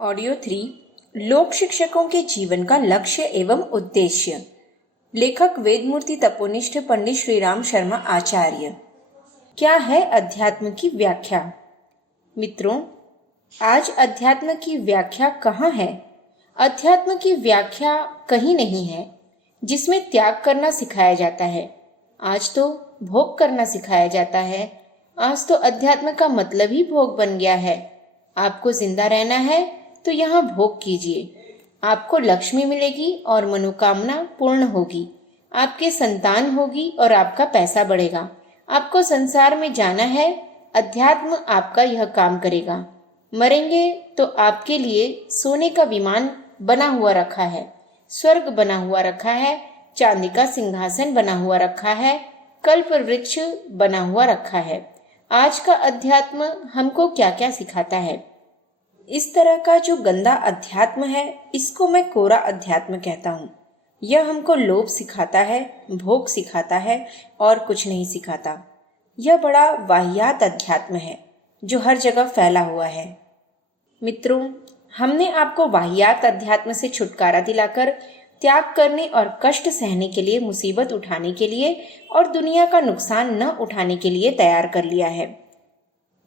Audio 3 लोक शिक्षकों के जीवन का लक्ष्य एवं उद्देश्य। लेखक वेदमूर्ति तपोनिष्ठ पंडित श्रीराम शर्मा आचार्य। क्या है अध्यात्म की व्याख्या? मित्रों, आज अध्यात्म की व्याख्या कहाँ है? अध्यात्म की व्याख्या कहीं नहीं है जिसमें त्याग करना सिखाया जाता है। आज तो भोग करना सिखाया जाता है। आज तो अध्यात्म का मतलब ही भोग बन गया है। आपको जिंदा रहना है तो यहाँ भोग कीजिए। आपको लक्ष्मी मिलेगी और मनोकामना पूर्ण होगी। आपके संतान होगी और आपका पैसा बढ़ेगा। आपको संसार में जाना है, अध्यात्म आपका यह काम करेगा। मरेंगे तो आपके लिए सोने का विमान बना हुआ रखा है, स्वर्ग बना हुआ रखा है, चांदी का सिंहासन बना हुआ रखा है, कल्प वृक्ष बना हुआ रखा है। आज का अध्यात्म हमको क्या क्या सिखाता है? इस तरह का जो गंदा अध्यात्म है, इसको मैं कोरा अध्यात्म कहता हूँ। यह हमको लोभ सिखाता है, भोग सिखाता है और कुछ नहीं सिखाता। यह बड़ा वाहियात अध्यात्म है जो हर जगह फैला हुआ है। मित्रों, हमने आपको वाहियात अध्यात्म से छुटकारा दिलाकर त्याग करने और कष्ट सहने के लिए, मुसीबत उठाने के लिए और दुनिया का नुकसान न उठाने के लिए तैयार कर लिया है।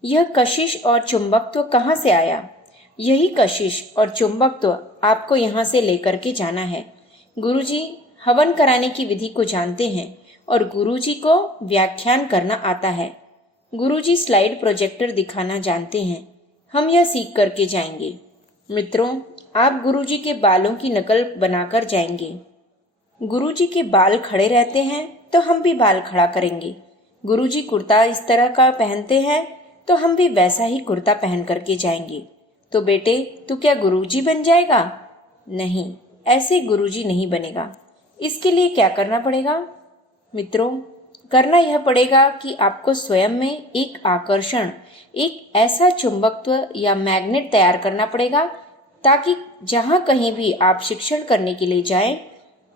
यह कशिश और चुंबकत्व कहाँ से आया? यही कशिश और चुंबकत्व आपको यहाँ से लेकर के जाना है। गुरुजी हवन कराने की विधि को जानते हैं और गुरुजी को व्याख्यान करना आता है। गुरुजी स्लाइड प्रोजेक्टर दिखाना जानते हैं। हम यह सीख करके जाएंगे। मित्रों, आप गुरुजी के बालों की नकल बनाकर जाएंगे। गुरुजी के बाल खड़े रहते हैं तो हम भी बाल खड़ा करेंगे। गुरुजी कुर्ता इस तरह का पहनते हैं तो हम भी वैसा ही कुर्ता पहन करके जाएंगे। तो बेटे, तू क्या गुरुजी बन जाएगा? नहीं, ऐसे गुरुजी नहीं बनेगा। इसके लिए क्या करना पड़ेगा? मित्रों, करना यह पड़ेगा कि आपको स्वयं में एक आकर्षण, एक ऐसा चुंबकत्व या मैग्नेट तैयार करना पड़ेगा ताकि जहाँ कहीं भी आप शिक्षण करने के लिए जाएं,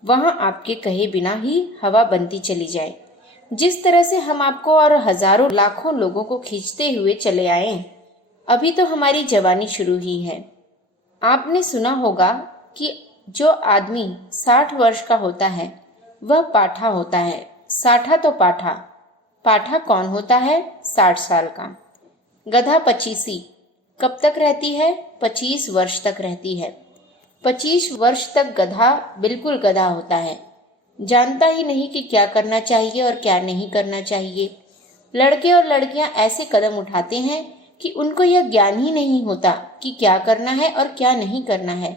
वहाँ आपके कहे बिना ही हवा बनती चली जाए। जिस तरह से हम आपको और हजारों लाखों लोगों को खींचते हुए चले आए। अभी तो हमारी जवानी शुरू ही है। आपने सुना होगा कि जो आदमी 60 वर्ष का होता है वह पाठा होता है। साठा तो पाठा। पाठा कौन होता है? 60 साल का। गधा पचीसी कब तक रहती है? 25 वर्ष तक रहती है। 25 वर्ष तक गधा बिल्कुल गधा होता है, जानता ही नहीं कि क्या करना चाहिए और क्या नहीं करना चाहिए। लड़के और लड़कियां ऐसे कदम उठाते हैं कि उनको यह ज्ञान ही नहीं होता कि क्या करना है और क्या नहीं करना है।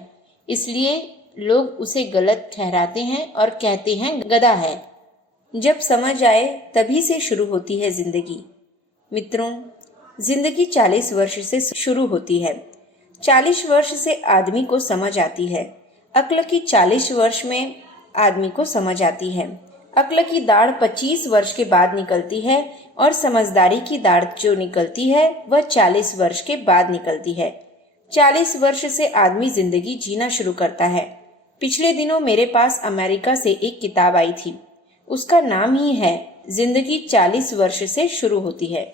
इसलिए लोग उसे गलत ठहराते हैं और कहते हैं गधा है। जब समझ आए तभी से शुरू होती है जिंदगी। मित्रों, जिंदगी 40 वर्ष से शुरू होती है। 40 वर्ष से आदमी को समझ आती है। अक्ल की 40 वर्ष में आदमी को समझ आती है। अक्ल की दाढ़ 25 वर्ष के बाद निकलती है और समझदारी की दाढ़ जो निकलती है वह 40 वर्ष के बाद निकलती है। 40 वर्ष से आदमी जिंदगी जीना शुरू करता है। पिछले दिनों मेरे पास अमेरिका से एक किताब आई थी। उसका नाम ही है जिंदगी 40 वर्ष से शुरू होती है।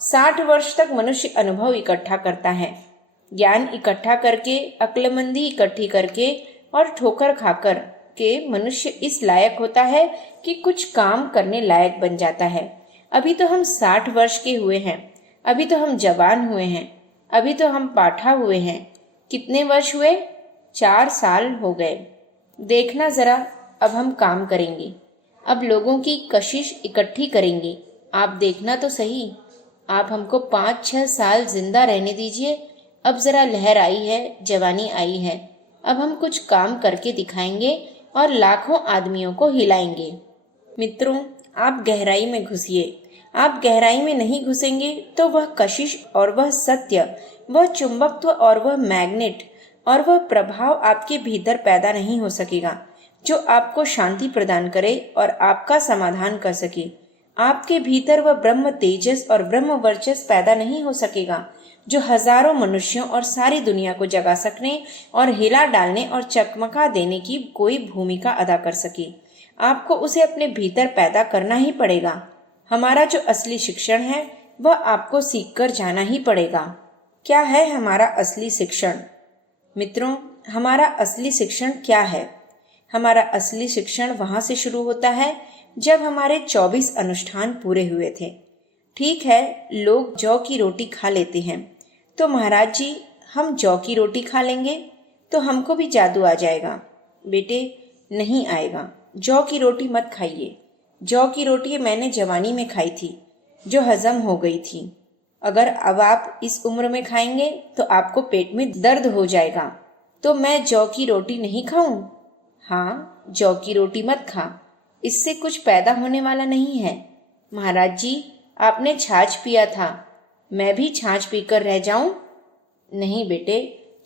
60 वर्ष तक मनुष्य अनुभव इकट्ठा करता है, ज्ञान इकट्ठा करके, अक्लमंदी इकट्ठी करके और ठोकर खाकर के मनुष्य इस लायक होता है कि कुछ काम करने लायक बन जाता है। अभी तो हम 60 वर्ष के हुए हैं, अभी तो हम जवान हुए हैं, अभी तो हम पाठा हुए हैं। कितने वर्ष हुए? 4 साल हो गए। देखना जरा, अब हम काम करेंगे। अब लोगों की कशिश इकट्ठी करेंगे। आप देखना तो सही। आप हमको 5-6 साल जिंदा रहने दीजिए। अब जरा लहर आई है, जवानी आई है। अब हम कुछ काम करके दिखाएंगे और लाखों आदमियों को हिलाएंगे। मित्रों, आप गहराई में घुसिए। आप गहराई में नहीं घुसेंगे तो वह कशिश और वह सत्य, वह चुंबकत्व और वह मैग्नेट और वह प्रभाव आपके भीतर पैदा नहीं हो सकेगा जो आपको शांति प्रदान करे और आपका समाधान कर सके। आपके भीतर वह ब्रह्म तेजस और ब्रह्म वर्चस्व पैदा नहीं हो सकेगा जो हजारों मनुष्यों और सारी दुनिया को जगा सकने और हिला डालने और चकमका देने की कोई भूमिका अदा कर सके। आपको उसे अपने भीतर पैदा करना ही पड़ेगा। हमारा जो असली शिक्षण है वह आपको सीखकर जाना ही पड़ेगा। क्या है हमारा असली शिक्षण? मित्रों, हमारा असली शिक्षण क्या है? हमारा असली शिक्षण वहाँ से शुरू होता है जब हमारे 24 अनुष्ठान पूरे हुए थे। ठीक है, लोग जौ की रोटी खा लेते हैं, तो महाराज जी हम जौ की रोटी खा लेंगे तो हमको भी जादू आ जाएगा। बेटे, नहीं आएगा। जौ की रोटी मत खाइए। जौ की रोटी मैंने जवानी में खाई थी, जो हजम हो गई थी। अगर अब आप इस उम्र में खाएंगे तो आपको पेट में दर्द हो जाएगा। तो मैं जौ की रोटी नहीं खाऊं? हाँ, जौ की रोटी मत खा, इससे कुछ पैदा होने वाला नहीं है। महाराज जी, आपने छाछ पिया था, मैं भी छाछ पीकर रह जाऊं? नहीं बेटे,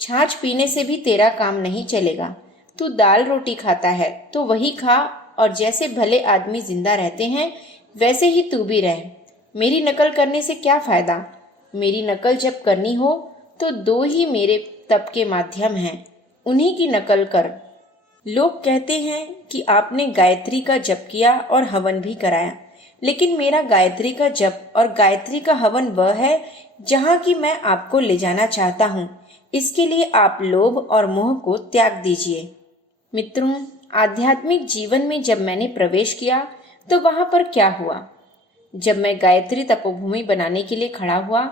छाछ पीने से भी तेरा काम नहीं चलेगा। तू दाल रोटी खाता है तो वही खा, और जैसे भले आदमी जिंदा रहते हैं वैसे ही तू भी रह। मेरी नकल करने से क्या फायदा? मेरी नकल जब करनी हो तो दो ही मेरे तप के माध्यम हैं, उन्हीं की नकल कर। लोग कहते हैं कि आपने गायत्री का जप किया और हवन भी कराया, लेकिन मेरा गायत्री का जप और गायत्री का हवन वह है जहाँ की मैं आपको ले जाना चाहता हूँ। इसके लिए आप लोभ और मोह को त्याग दीजिए। मित्रों, आध्यात्मिक जीवन में जब मैंने प्रवेश किया तो वहां पर क्या हुआ? जब मैं गायत्री तपोभूमि बनाने के लिए खड़ा हुआ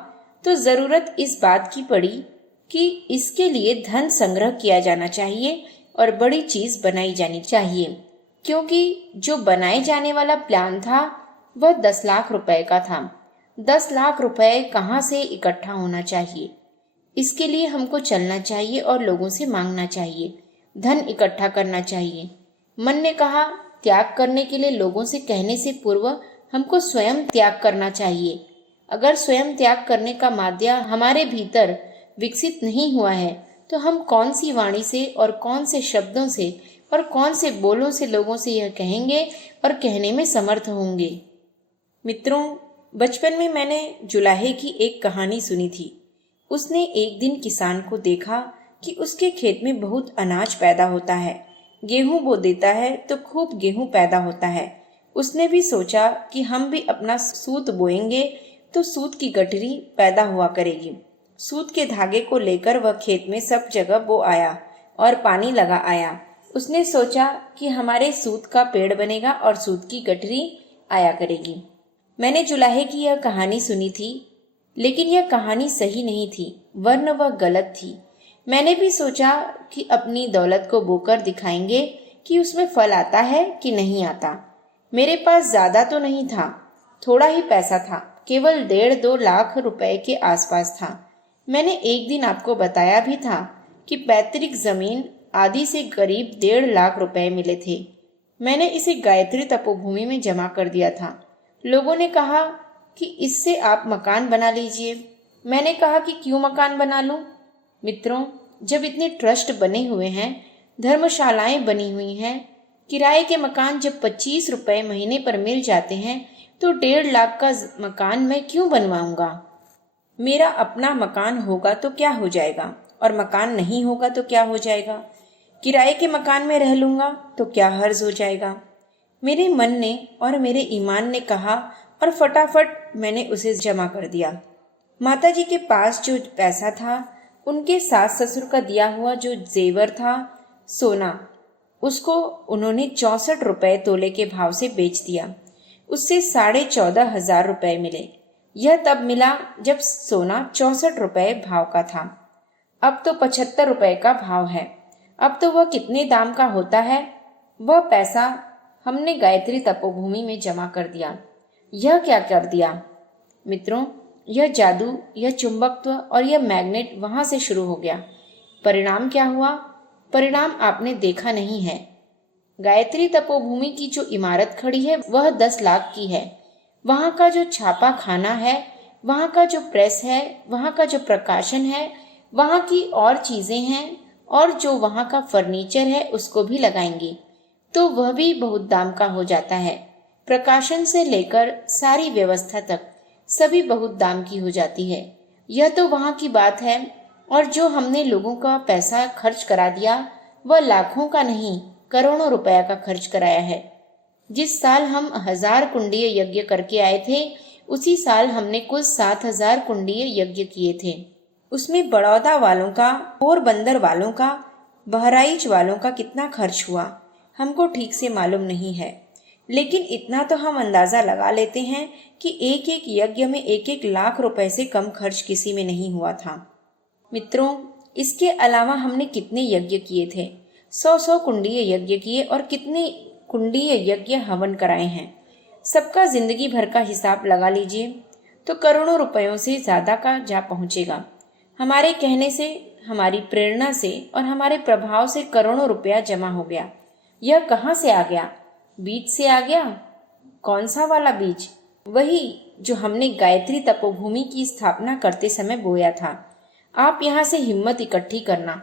तो जरूरत इस बात की पड़ी कि इसके लिए धन संग्रह किया जाना चाहिए और बड़ी चीज बनाई जानी चाहिए, क्योंकि जो बनाए जाने वाला प्लान था वह 10 लाख रुपए का था। 10 लाख रुपए कहाँ से इकट्ठा होना चाहिए? इसके लिए हमको चलना चाहिए और लोगों से मांगना चाहिए, धन इकट्ठा करना चाहिए। मन ने कहा, त्याग करने के लिए लोगों से कहने से पूर्व हमको स्वयं त्याग करना चाहिए। अगर स्वयं त्याग करने का माध्य हमारे भीतर विकसित नहीं हुआ है तो हम कौन सी वाणी से और कौन से शब्दों से और कौन से बोलों से लोगों से यह कहेंगे और कहने में समर्थ होंगे? मित्रों, बचपन में मैंने जुलाहे की एक कहानी सुनी थी। उसने एक दिन किसान को देखा कि उसके खेत में बहुत अनाज पैदा होता है। गेहूं बो देता है तो खूब गेहूं पैदा होता है। उसने भी सोचा कि हम भी अपना सूत बोएंगे तो सूत की गठरी पैदा हुआ करेगी। सूत के धागे को लेकर वह खेत में सब जगह बो आया और पानी लगा आया। उसने सोचा कि हमारे सूत का पेड़ बनेगा और सूत की गठरी आया करेगी। मैंने जुलाहे की यह कहानी सुनी थी, लेकिन यह कहानी सही नहीं थी, वरन वह गलत थी। मैंने भी सोचा कि अपनी दौलत को बोकर दिखाएंगे कि उसमें फल आता है कि नहीं आता। मेरे पास ज्यादा तो नहीं था, थोड़ा ही पैसा था, केवल 1.5-2 लाख रुपए के आसपास था। मैंने एक दिन आपको बताया भी था कि पैतृक जमीन आदि से करीब 1.5 लाख रुपए मिले थे। मैंने इसे गायत्री तपोभूमि में जमा कर दिया था। लोगों ने कहा कि इससे आप मकान बना लीजिए। मैंने कहा कि क्यों मकान बना लूं? मित्रों, जब इतने ट्रस्ट बने हुए हैं, धर्मशालाएं बनी हुई हैं, किराए के मकान जब 25 रुपए महीने पर मिल जाते हैं, तो 1.5 लाख का मकान मैं क्यों बनवाऊंगा? मेरा अपना मकान होगा तो क्या हो जाएगा, और मकान नहीं होगा तो क्या हो जाएगा? किराए के मकान में रह लूंगा तो क्या हर्ज हो जाएगा? मेरे मन ने और मेरे ईमान ने कहा और फटाफट मैंने उसे जमा कर दिया। माताजी के पास जो पैसा था, उनके सास ससुर का दिया हुआ जो जेवर था, सोना, उसको उन्होंने 64 रुपए तोले के भाव से बेच दिया। उससे 14,500 रुपए मिले। यह तब मिला जब सोना 64 रुपए भाव का था। अब तो 75 रुपए का भाव है। अब तो वह कितने दाम का होता है? वह पैसा हमने गायत्री तपोभूमि में जमा कर दिया। यह क्या कर दिया? मित्रों, यह जादू, यह चुंबकत्व और यह मैग्नेट वहां से शुरू हो गया। परिणाम क्या हुआ? परिणाम आपने देखा नहीं है। गायत्री तपोभूमि की जो इमारत खड़ी है वह 10 लाख की है। वहां का जो छापा खाना है, वहां का जो प्रेस है, वहां का जो प्रकाशन है, वहां की और चीजें हैं, और जो वहां का फर्नीचर है उसको भी लगाएंगे तो वह भी बहुत दाम का हो जाता है। प्रकाशन से लेकर सारी व्यवस्था तक सभी बहुत दाम की हो जाती है। यह तो वहां की बात है। और जो हमने लोगों का पैसा खर्च करा दिया वह लाखों का नहीं, करोड़ों रुपया का खर्च कराया है। जिस साल हम 1000 कुंडीय यज्ञ करके आए थे, उसी साल हमने कुल 7000 कुंडीय यज्ञ किए थे। उसमें बड़ौदा वालों का, पोरबंदर वालों का, बहराइच वालों का कितना खर्च हुआ हमको ठीक से मालूम नहीं है, लेकिन इतना तो हम अंदाजा लगा लेते हैं कि एक एक यज्ञ में 1-1 लाख रुपए से कम खर्च किसी में नहीं हुआ था। मित्रों, इसके अलावा हमने कितने यज्ञ किए थे? 100-100 कुंडीय यज्ञ किए और कितने कुंडीय यज्ञ हवन कराए हैं। सबका जिंदगी भर का हिसाब लगा लीजिए तो करोड़ों रुपयों से ज्यादा का जा पहुंचेगा। हमारे कहने से, हमारी प्रेरणा से और हमारे प्रभाव से करोड़ों रुपया जमा हो गया। यह कहाँ से आ गया? बीज से आ गया। कौन सा वाला बीज? वही जो हमने गायत्री तपोभूमि की स्थापना करते समय बोया था। आप यहाँ से हिम्मत इकट्ठी करना।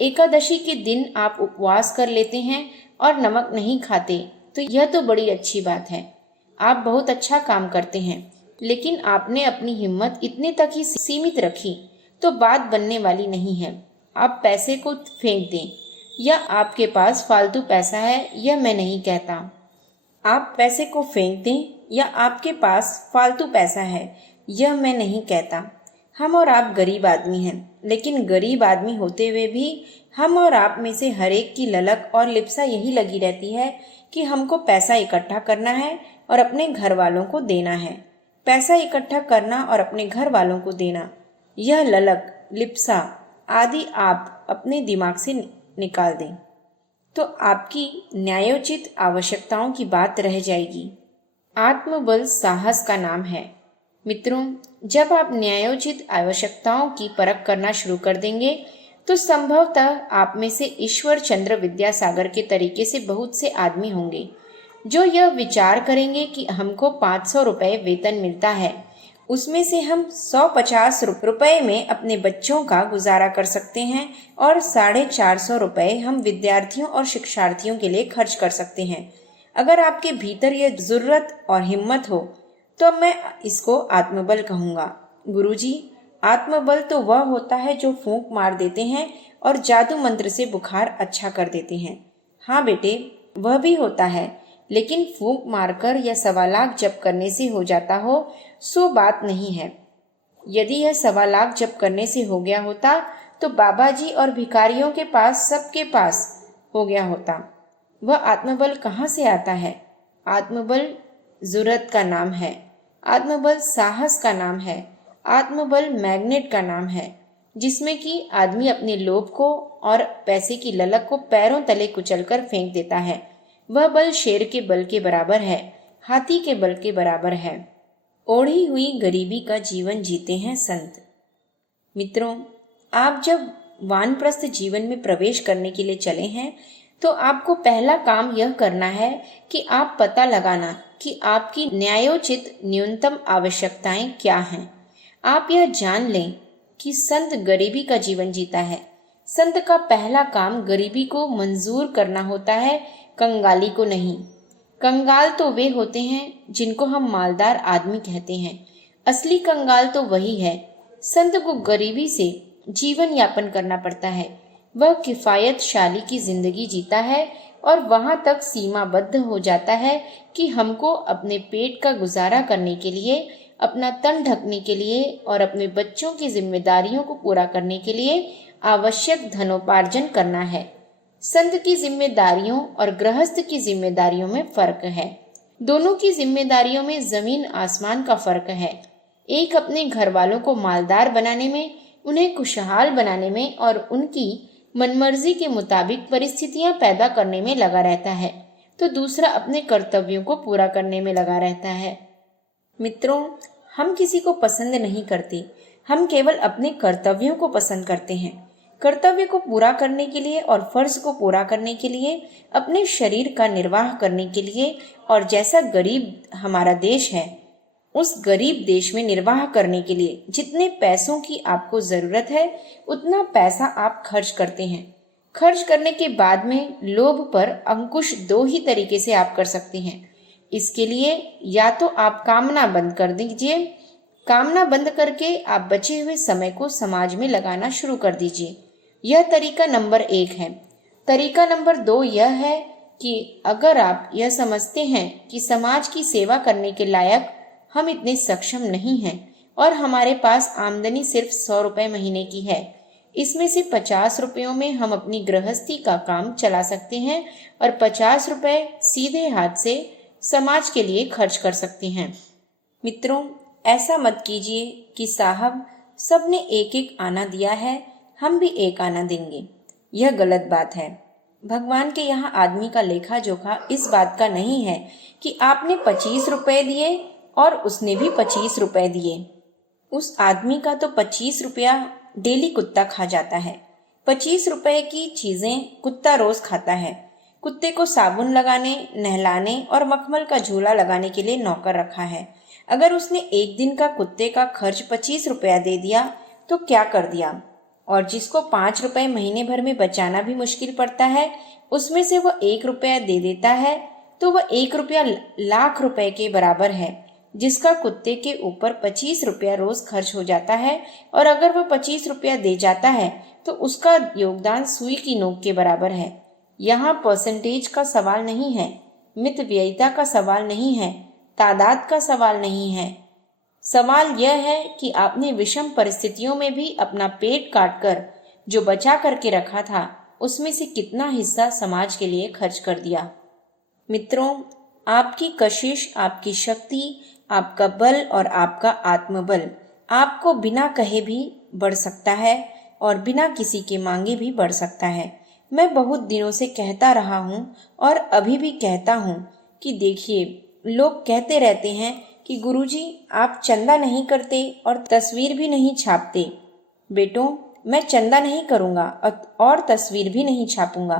एकादशी के दिन आप उपवास कर लेते हैं और नमक नहीं खाते, तो यह तो बड़ी अच्छी बात है। आप बहुत अच्छा काम करते हैं, लेकिन आपने अपनी हिम्मत इतने तक ही सीमित रखी तो बात बनने वाली नहीं है। आप पैसे को फेंक दें या आपके पास फालतू पैसा है, यह मैं नहीं कहता। आप पैसे को फेंक दें या आपके पास फालतू पैसा है, यह मैं नहीं कहता। हम और आप गरीब आदमी हैं, लेकिन गरीब आदमी होते हुए भी हम और आप में से हर एक की ललक और लिप्सा यही लगी रहती है कि हमको पैसा इकट्ठा करना है और अपने घर वालों को देना है। पैसा इकट्ठा करना और अपने घर वालों को देना, यह ललक, लिप्सा आदि आप अपने दिमाग से निकाल दें तो आपकी न्यायोचित आवश्यकताओं की बात रह जाएगी। आत्मबल साहस का नाम है। मित्रों, जब आप न्यायोचित आवश्यकताओं की परख करना शुरू कर देंगे तो संभवतः आप में से ईश्वर चंद्र विद्यासागर के तरीके से बहुत से आदमी होंगे जो यह विचार करेंगे कि हमको 500 रुपये वेतन मिलता है, उसमें से हम 150 रुपये में अपने बच्चों का गुजारा कर सकते हैं और 450 रुपये हम विद्यार्थियों और शिक्षार्थियों के लिए खर्च कर सकते हैं। अगर आपके भीतर यह जरूरत और हिम्मत हो तो मैं इसको आत्मबल कहूँगा। गुरुजी, आत्मबल तो वह होता है जो फूंक मार देते हैं और जादू मंत्र से बुखार अच्छा कर देते हैं। हाँ बेटे, वह भी होता है, लेकिन फूंक मारकर या 1.25 लाख जप करने से हो जाता हो सो बात नहीं है। यदि यह 1.25 लाख जप करने से हो गया होता तो बाबा जी और भिखारियों के पास, सबके पास हो गया होता। वह आत्मबल कहाँ से आता है? आत्मबल जुर्रत का नाम है। आत्मबल साहस का नाम है। आत्मबल मैग्नेट का नाम है, जिसमें कि आदमी अपने लोभ को और पैसे की ललक को पैरों तले कुचलकर फेंक देता है। वह बल शेर के बल के बराबर है, हाथी के बल के बराबर है। ओढ़ी हुई गरीबी का जीवन जीते हैं संत। मित्रों, आप जब वानप्रस्थ जीवन में प्रवेश करने के लिए चले हैं तो आपको पहला काम यह करना है कि आप पता लगाना कि आपकी न्यायोचित न्यूनतम आवश्यकताएं क्या हैं। आप यह जान लें कि संत गरीबी का जीवन जीता है। संत का पहला काम गरीबी को मंजूर करना होता है, कंगाली को नहीं। कंगाल तो वे होते हैं जिनको हम मालदार आदमी कहते हैं। असली कंगाल तो वही है। संत को गरीबी से जीवन यापन करना पड़ता है। वह किफायतशाली की जिंदगी जीता है और वहां तक सीमाबद्ध हो जाता है कि हमको अपने पेट का गुजारा करने के लिए, अपना तन ढकने के लिए और अपने बच्चों की जिम्मेदारियों को पूरा करने के लिए आवश्यक धनोपार्जन करना है। संत की जिम्मेदारियों और गृहस्थ की जिम्मेदारियों में फर्क है। दोनों की जिम्मेदारियों में जमीन आसमान का फर्क है। एक अपने घर वालों को मालदार बनाने में, उन्हें खुशहाल बनाने में और उनकी मनमर्जी के मुताबिक परिस्थितियां पैदा करने में लगा रहता है, तो दूसरा अपने कर्तव्यों को पूरा करने में लगा रहता है। मित्रों, हम किसी को पसंद नहीं करते, हम केवल अपने कर्तव्यों को पसंद करते हैं। कर्तव्य को पूरा करने के लिए और फर्ज को पूरा करने के लिए, अपने शरीर का निर्वाह करने के लिए और जैसा गरीब हमारा देश है, उस गरीब देश में निर्वाह करने के लिए जितने पैसों की आपको जरूरत है उतना पैसा आप खर्च करते हैं। खर्च करने के बाद में लोभ पर अंकुश 2 ही तरीके से आप कर सकते हैं। इसके लिए या तो आप कामना बंद कर दीजिए, कामना बंद करके आप बचे हुए समय को समाज में लगाना शुरू कर दीजिए। यह तरीका नंबर 1 है। तरीका नंबर 2 यह है कि अगर आप यह समझते हैं कि समाज की सेवा करने के लायक हम इतने सक्षम नहीं हैं और हमारे पास आमदनी सिर्फ 100 रुपए महीने की है। इसमें से 50 रुपयों में हम अपनी गृहस्थी का काम चला सकते हैं और 50 रुपए सीधे हाथ से समाज के लिए खर्च कर सकते हैं। मित्रों, ऐसा मत कीजिए कि साहब सबने एक एक आना दिया है, हम भी एक आना देंगे। यह गलत बात है। भगवान के यहाँ आदमी का लेखा जोखा इस बात का नहीं है कि आपने 25 रुपए दिए और उसने भी 25 रुपए दिए। उस आदमी का तो 25 रुपया डेली कुत्ता खा जाता है। 25 रुपए की चीजें कुत्ता रोज खाता है। कुत्ते को साबुन लगाने, नहलाने और मखमल का झूला लगाने के लिए नौकर रखा है। अगर उसने एक दिन का कुत्ते का खर्च 25 रुपया दे दिया तो क्या कर दिया। और जिसको 5 रुपए महीने भर में बचाना भी मुश्किल पड़ता है, उसमें से वह 1 रुपया दे देता है तो वह 1 रुपया लाख रुपए के बराबर है, जिसका कुत्ते के ऊपर 25 रुपया रोज खर्च हो जाता है। और अगर वह 25 रुपया दे जाता है तो उसका योगदान सुई की नोक के बराबर है। यहाँ परसेंटेज का सवाल नहीं है, मितव्ययिता का सवाल नहीं है, तादाद का सवाल नहीं है। सवाल यह है कि आपने विषम परिस्थितियों में भी अपना पेट काटकर जो बचा करके रखा था, उसमें से कितना हिस्सा समाज के लिए खर्च कर दिया। मित्रों, आपकी कशिश, आपकी शक्ति, आपका बल और आपका आत्मबल आपको बिना कहे भी बढ़ सकता है और बिना किसी के मांगे भी बढ़ सकता है। मैं बहुत दिनों से कहता रहा हूँ और अभी भी कहता हूँ कि देखिए, लोग कहते रहते हैं कि गुरुजी आप चंदा नहीं करते और तस्वीर भी नहीं छापते। बेटों, मैं चंदा नहीं करूँगा और तस्वीर भी नहीं छापूंगा,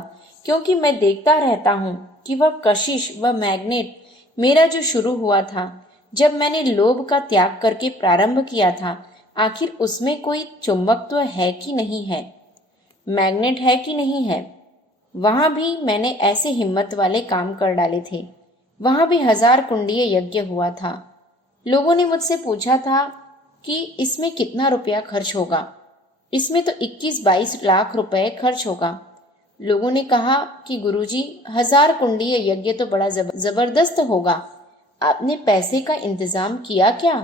क्योंकि मैं देखता रहता हूँ कि वह कशिश, वह मैग्नेट मेरा जो शुरू हुआ था, जब मैंने लोभ का त्याग करके प्रारंभ किया था, आखिर उसमें कोई चुंबकत्व है कि नहीं है, मैग्नेट है कि नहीं है। वहां भी मैंने ऐसे हिम्मत वाले काम कर डाले थे। वहां भी 1000 कुंडीय यज्ञ हुआ था। लोगों ने मुझसे पूछा था कि इसमें कितना रुपया खर्च होगा। इसमें तो 21-22 लाख रुपए खर्च होगा। लोगों ने कहा कि गुरुजी 1000 कुंडीय यज्ञ तो बड़ा जबरदस्त होगा, आपने पैसे का इंतजाम किया क्या?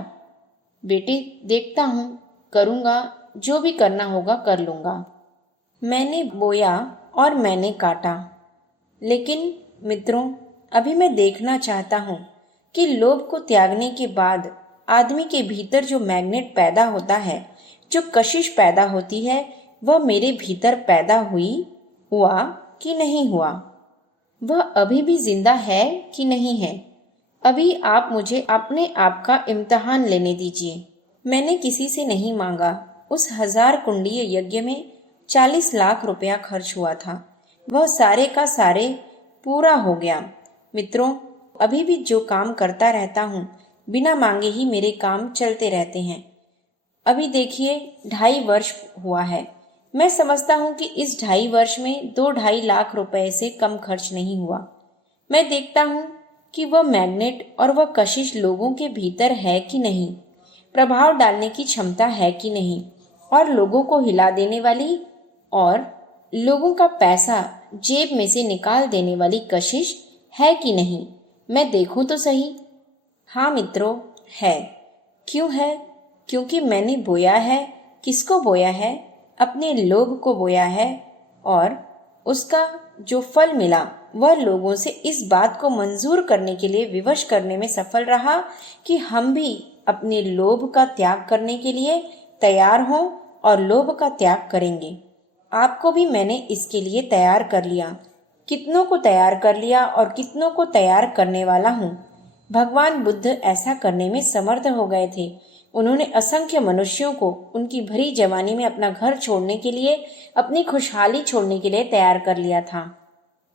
बेटे, देखता हूँ, करूँगा, जो भी करना होगा कर लूँगा। मैंने बोया और मैंने काटा। लेकिन मित्रों, अभी मैं देखना चाहता हूँ कि लोभ को त्यागने के बाद आदमी के भीतर जो मैग्नेट पैदा होता है, जो कशिश पैदा होती है, वह मेरे भीतर पैदा हुआ कि नहीं हुआ। वह अभी भी जिंदा है कि नहीं है। अभी आप मुझे अपने आप का इम्तिहान लेने दीजिए। मैंने किसी से नहीं मांगा। उस 1000 कुंडीय यज्ञ में 40 लाख रुपया खर्च हुआ था। वह सारे का सारे पूरा हो गया। मित्रों, अभी भी जो काम करता रहता हूँ, बिना मांगे ही मेरे काम चलते रहते हैं। अभी देखिए, 2.5 वर्ष हुआ है। मैं समझता हूँ कि इस 2.5 वर्ष में 2-2.5 लाख रुपए से कम खर्च नहीं हुआ। मैं देखता हूँ कि वह मैग्नेट और वह कशिश लोगों के भीतर है कि नहीं, प्रभाव डालने की क्षमता है कि नहीं, और लोगों को हिला देने वाली और लोगों का पैसा जेब में से निकाल देने वाली कशिश है कि नहीं। मैं देखूं तो सही। हाँ मित्रों, है। क्यों है? क्योंकि मैंने बोया है। किसको बोया है? अपने लोभ को बोया है, और उसका जो फल मिला वह लोगों से इस बात को मंजूर करने के लिए विवश करने में सफल रहा कि हम भी अपने लोभ का त्याग करने के लिए तैयार हों और लोभ का त्याग करेंगे। आपको भी मैंने इसके लिए तैयार कर लिया। कितनों को तैयार कर लिया और कितनों को तैयार करने वाला हूँ। भगवान बुद्ध ऐसा करने में समर्थ हो गए थे। उन्होंने असंख्य मनुष्यों को उनकी भरी जवानी में अपना घर छोड़ने के लिए, अपनी खुशहाली छोड़ने के लिए तैयार कर लिया था।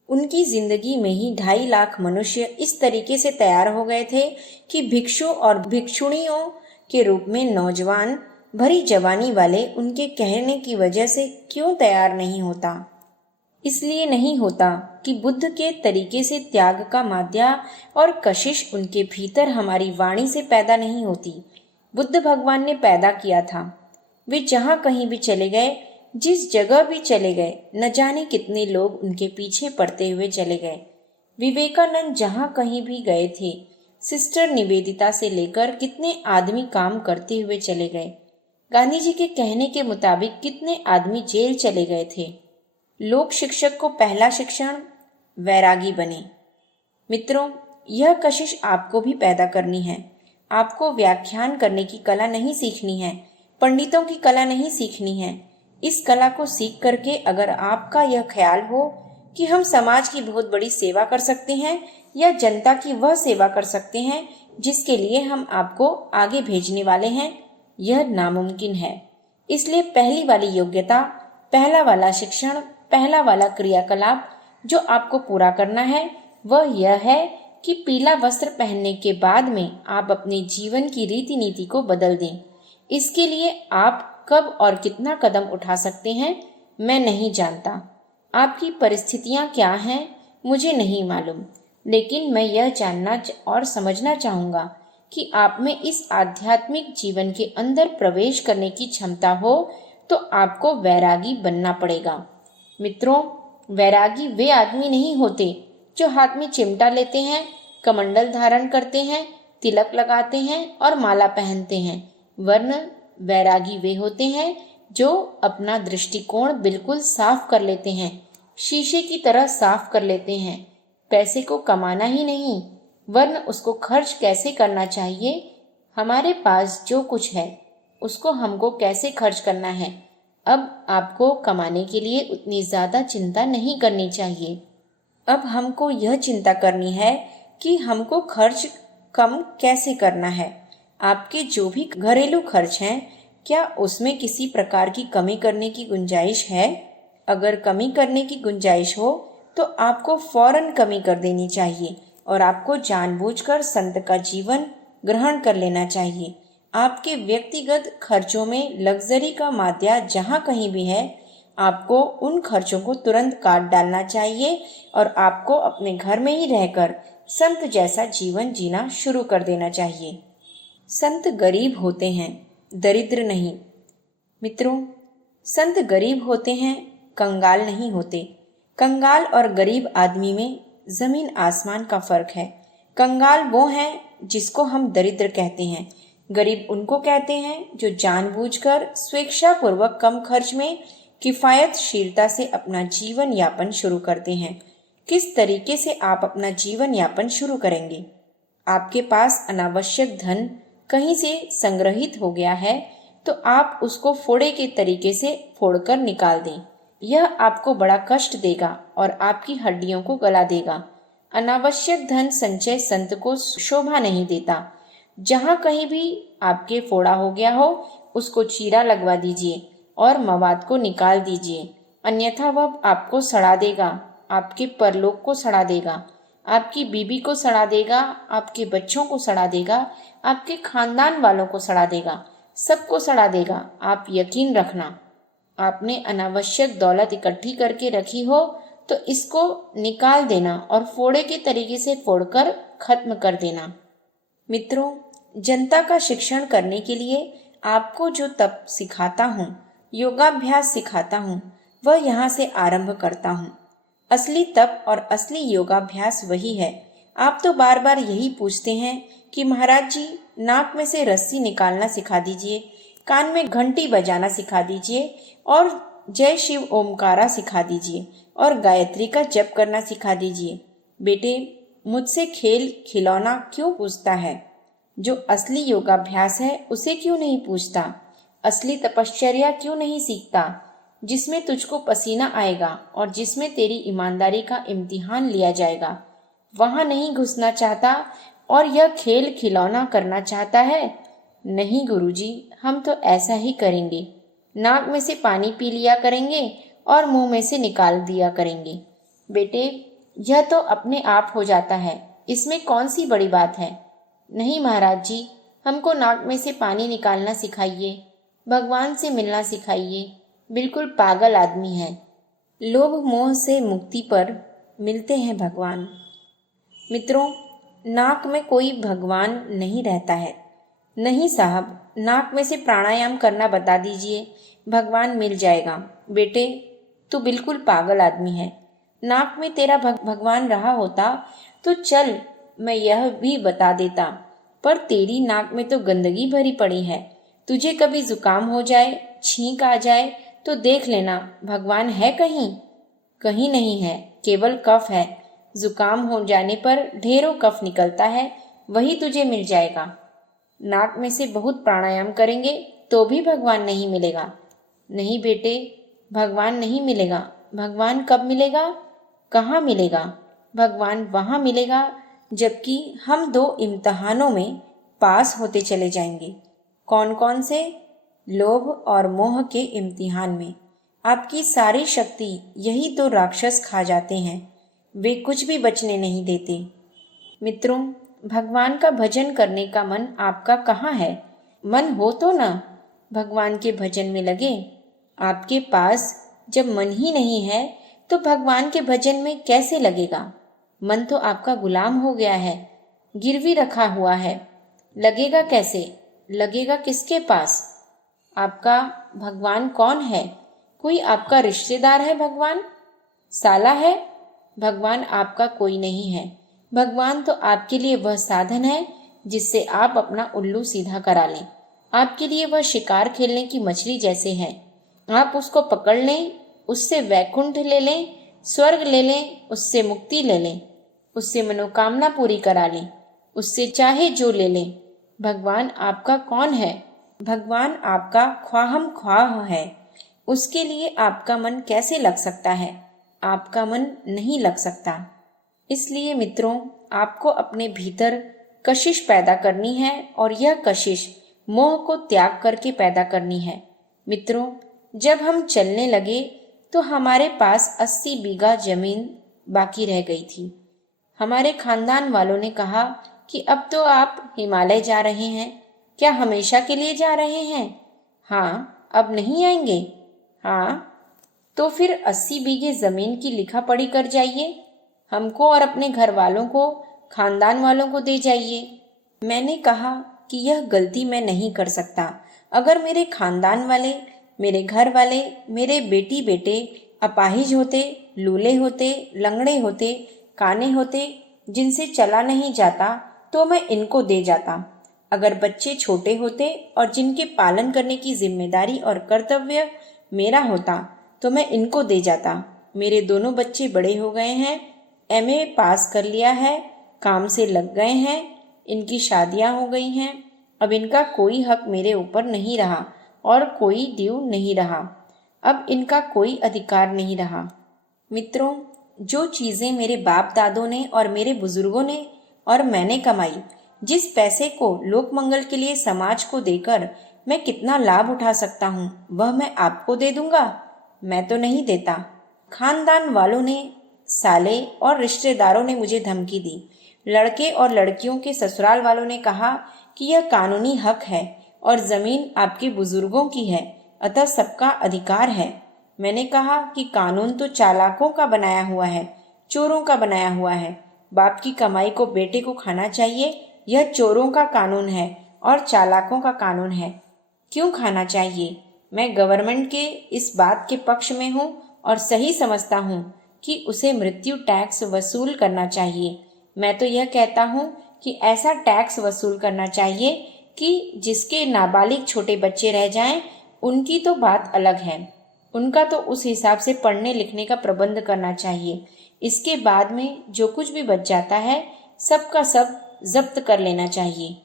उनकी जिंदगी में ही 2.5 लाख मनुष्य इस तरीके से तैयार हो गए थे कि भिक्षु और भिक्षुणियों के रूप में नौजवान भरी जवानी वाले उनके कहने की वजह से क्यों तैयार नहीं होता। इसलिए नहीं होता कि बुद्ध के तरीके से त्याग का माध्या और कशिश उनके भीतर हमारी वाणी से पैदा नहीं होती। बुद्ध भगवान ने पैदा किया था। वे जहाँ कहीं भी चले गए, जिस जगह भी चले गए, न जाने कितने लोग उनके पीछे पड़ते हुए चले गए। विवेकानंद जहाँ कहीं भी गए थे, सिस्टर निवेदिता से लेकर कितने आदमी काम करते हुए चले गए। गांधी जी के कहने के मुताबिक कितने आदमी जेल चले गए थे। लोक शिक्षक को पहला शिक्षण वैरागी बने। मित्रों, यह कशिश आपको भी पैदा करनी है। आपको व्याख्यान करने की कला नहीं सीखनी है, पंडितों की कला नहीं सीखनी है। इस कला को सीख करके अगर आपका यह ख्याल हो कि हम समाज की बहुत बड़ी सेवा कर सकते हैं या जनता की वह सेवा कर सकते हैं जिसके लिए हम आपको आगे भेजने वाले हैं, यह नामुमकिन है। इसलिए पहली वाली योग्यता, पहला वाला शिक्षण, पहला वाला क्रियाकलाप जो आपको पूरा करना है वह यह है कि पीला वस्त्र पहनने के बाद में आप अपने जीवन की रीति नीति को बदल दें। इसके लिए आप कब और कितना कदम उठा सकते हैं मैं नहीं जानता। आपकी परिस्थितियां क्या हैं मुझे नहीं मालूम, लेकिन मैं यह जानना और समझना चाहूँगा कि आप में इस आध्यात्मिक जीवन के अंदर प्रवेश करने की क्षमता हो तो आपको वैरागी बनना पड़ेगा। मित्रों, वैरागी वे आदमी नहीं होते जो हाथ में चिमटा लेते हैं, कमंडल धारण करते हैं, तिलक लगाते हैं और माला पहनते हैं, वरन वैरागी वे होते हैं जो अपना दृष्टिकोण बिल्कुल साफ कर लेते हैं, शीशे की तरह साफ कर लेते हैं। पैसे को कमाना ही नहीं वरन उसको खर्च कैसे करना चाहिए, हमारे पास जो कुछ है उसको हमको कैसे खर्च करना है। अब आपको कमाने के लिए उतनी ज़्यादा चिंता नहीं करनी चाहिए। अब हमको यह चिंता करनी है कि हमको खर्च कम कैसे करना है। आपके जो भी घरेलू खर्च हैं, क्या उसमें किसी प्रकार की कमी करने की गुंजाइश है? अगर कमी करने की गुंजाइश हो तो आपको फौरन कमी कर देनी चाहिए और आपको जानबूझकर संत का जीवन ग्रहण कर लेना चाहिए। आपके व्यक्तिगत खर्चों में लग्जरी का माध्या जहाँ कहीं भी है, आपको उन खर्चों को तुरंत काट डालना चाहिए और आपको अपने घर में ही रहकर संत जैसा जीवन जीना शुरू कर देना चाहिए। संत गरीब होते हैं, दरिद्र नहीं। मित्रों, संत गरीब होते हैं, कंगाल नहीं होते। कंगाल और गरीब आदमी में जमीन आसमान का फर्क है। कंगाल वो हैं जिसको हम दरिद्र कहते हैं। गरीब उनको कहते हैं जो जानबूझकर स्वेच्छापूर्वक कम खर्च में किफायतशीलता से अपना जीवन यापन शुरू करते हैं। किस तरीके से आप अपना जीवन यापन शुरू करेंगे? आपके पास अनावश्यक धन कहीं से संग्रहित हो गया है तो आप उसको फोड़े के तरीके से फोड़कर निकाल दें। यह आपको बड़ा कष्ट देगा और आपकी हड्डियों को गला देगा। अनावश्यक धन संचय संत को शोभा नहीं देता। जहाँ कहीं भी आपके फोड़ा हो गया हो उसको चीरा लगवा दीजिए और मवाद को निकाल दीजिए, अन्यथा वह आपको सड़ा देगा, आपके परलोक को सड़ा देगा, आपकी बीबी को सड़ा देगा, आपके बच्चों को सड़ा देगा, आपके खानदान वालों को सड़ा देगा, सबको सड़ा देगा। आप यकीन रखना। आपने अनावश्यक दौलत इकट्ठी करके रखी हो तो इसको निकाल देना और फोड़े के तरीके से फोड़कर खत्म कर देना। मित्रों, जनता का शिक्षण करने के लिए आपको जो तप सिखाता हूँ, योगाभ्यास सिखाता हूँ, वह यहाँ से आरंभ करता हूँ। असली तप और असली योगाभ्यास वही है। आप तो बार बार यही पूछते हैं कि महाराज जी, नाक में से रस्सी निकालना सिखा दीजिए, कान में घंटी बजाना सिखा दीजिए और जय शिव ओमकारा सिखा दीजिए और गायत्री का जप करना सिखा दीजिए। बेटे, मुझसे खेल खिलौना क्यों पूछता है? जो असली योगाभ्यास है उसे क्यों नहीं पूछता? असली तपश्चर्या क्यों नहीं सीखता, जिसमें तुझको पसीना आएगा और जिसमें तेरी ईमानदारी का इम्तिहान लिया जाएगा? वहां नहीं घुसना चाहता और यह खेल खिलौना करना चाहता है? नहीं गुरुजी, हम तो ऐसा ही करेंगे। नाक में से पानी पी लिया करेंगे और मुंह में से निकाल दिया करेंगे। बेटे, यह तो अपने आप हो जाता है, इसमें कौन सी बड़ी बात है? नहीं महाराज जी, हमको नाक में से पानी निकालना सिखाइए, भगवान से मिलना सिखाइए। बिल्कुल पागल आदमी है। लोभ मोह से मुक्ति पर मिलते हैं भगवान। मित्रों, नाक में कोई भगवान नहीं रहता है। नहीं साहब, नाक में से प्राणायाम करना बता दीजिए, भगवान मिल जाएगा। बेटे, तू बिल्कुल पागल आदमी है। नाक में तेरा भगवान रहा होता तो चल मैं यह भी बता देता, पर तेरी नाक में तो गंदगी भरी पड़ी है। तुझे कभी जुकाम हो जाए, छींक आ जाए तो देख लेना, भगवान है कहीं? कहीं नहीं है, केवल कफ है। जुकाम हो जाने पर ढेरों कफ निकलता है, वही तुझे मिल जाएगा। नाक में से बहुत प्राणायाम करेंगे तो भी भगवान नहीं मिलेगा। नहीं बेटे, भगवान नहीं मिलेगा। भगवान कब मिलेगा? कहाँ मिलेगा? भगवान वहाँ मिलेगा जबकि हम 2 इम्तहानों में पास होते चले जाएंगे। कौन कौन से? लोभ और मोह के इम्तिहान में। आपकी सारी शक्ति यही तो राक्षस खा जाते हैं, वे कुछ भी बचने नहीं देते। मित्रों, भगवान का भजन करने का मन आपका कहाँ है? मन हो तो ना भगवान के भजन में लगे। आपके पास जब मन ही नहीं है तो भगवान के भजन में कैसे लगेगा? मन तो आपका गुलाम हो गया है, गिरवी रखा हुआ है। लगेगा कैसे? लगेगा किसके पास? आपका भगवान कौन है? कोई आपका रिश्तेदार है भगवान? साला है? भगवान आपका कोई नहीं है। भगवान तो आपके लिए वह साधन है जिससे आप अपना उल्लू सीधा करा लें। आपके लिए वह शिकार खेलने की मछली जैसे है। आप उसको पकड़ लें, उससे वैकुंठ ले लें, स्वर्ग ले लें, उससे मुक्ति ले लें, उससे मनोकामना पूरी करा लें, उससे चाहे जो ले लें। भगवान आपका कौन है? भगवान आपका ख्वाहम ख्वाह है। उसके लिए आपका मन कैसे लग सकता है? आपका मन नहीं लग सकता। इसलिए मित्रों, आपको अपने भीतर कशिश पैदा करनी है और यह कशिश मोह को त्याग करके पैदा करनी है। मित्रों, जब हम चलने लगे तो हमारे पास 80 बीघा जमीन बाकी रह गई थी। हमारे खानदान वालों ने कहा कि अब तो आप हिमालय जा रहे हैं। क्या हमेशा के लिए जा रहे हैं? हाँ, अब नहीं आएंगे। हाँ, तो फिर 80 बीघे जमीन की लिखा पढ़ी कर जाइए, हमको और अपने घर वालों को, खानदान वालों को दे जाइए। मैंने कहा कि यह गलती मैं नहीं कर सकता। अगर मेरे खानदान वाले, मेरे घर वाले, मेरे बेटी बेटे अपाहिज होते, लूले होते, लंगड़े होते, काने होते, जिनसे चला नहीं जाता, तो मैं इनको दे जाता। अगर बच्चे छोटे होते और जिनके पालन करने की जिम्मेदारी और कर्तव्य मेरा होता, तो मैं इनको दे जाता। मेरे दोनों बच्चे बड़े हो गए हैं, एमए पास कर लिया है, काम से लग गए हैं, इनकी शादियां हो गई हैं। अब इनका कोई हक मेरे ऊपर नहीं रहा और कोई ड्यू नहीं रहा। अब इनका कोई अधिकार नहीं रहा। मित्रों, जो चीज़ें मेरे बाप दादों ने और मेरे बुजुर्गों ने और मैंने कमाई, जिस पैसे को लोक मंगल के लिए समाज को देकर मैं कितना लाभ उठा सकता हूँ, वह मैं आपको दे दूंगा? मैं तो नहीं देता। खानदान वालों ने, साले और रिश्तेदारों ने मुझे धमकी दी। लड़के और लड़कियों के ससुराल वालों ने कहा कि यह कानूनी हक है और जमीन आपके बुजुर्गों की है, अतः सबका अधिकार है। मैंने कहा कि कानून तो चालाकों का बनाया हुआ है, चोरों का बनाया हुआ है। बाप की कमाई को बेटे को खाना चाहिए, यह चोरों का कानून है और चालाकों का कानून है। क्यों खाना चाहिए? मैं गवर्नमेंट के इस बात के पक्ष में हूँ और सही समझता हूँ कि उसे मृत्यु टैक्स वसूल करना चाहिए। मैं तो यह कहता हूँ कि ऐसा टैक्स वसूल करना चाहिए कि जिसके नाबालिग छोटे बच्चे रह जाएं, उनकी तो बात अलग है, उनका तो उस हिसाब से पढ़ने लिखने का प्रबंध करना चाहिए। इसके बाद में जो कुछ भी बच जाता है, सब का सब जब्त कर लेना चाहिए।